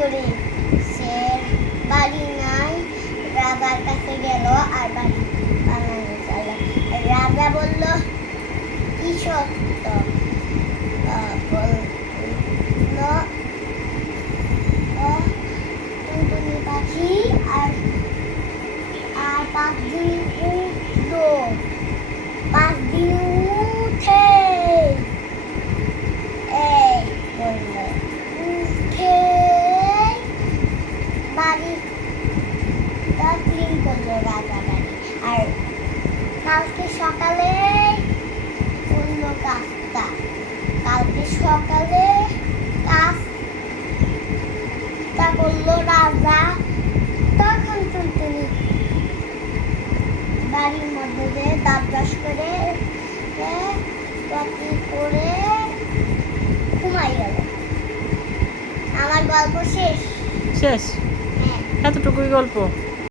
করে সে বাড়ি নাই, রাজার কাছে গেল আর বাড়ি বানানো চাইল। রাজা বলল কি সত্য? বলল টুনটুনি পাখি আর 5 দিন উঠলো, 5 দিন উঠে এই বললো উঠে বাড়িটা ক্লিন করলো রাজা বাড়ি। আর কালকে সকালে করলো কাজটা, কালকে সকালে কাজটা করলো রাজা। তখন টুনটুনি বাড়ির মধ্যে যে দাঁত ব্রাশ করে পটি করে ঘুমাই গেল। আমার গল্প শেষ। শেষ? হ্যাঁ। এতটুকুই গল্প?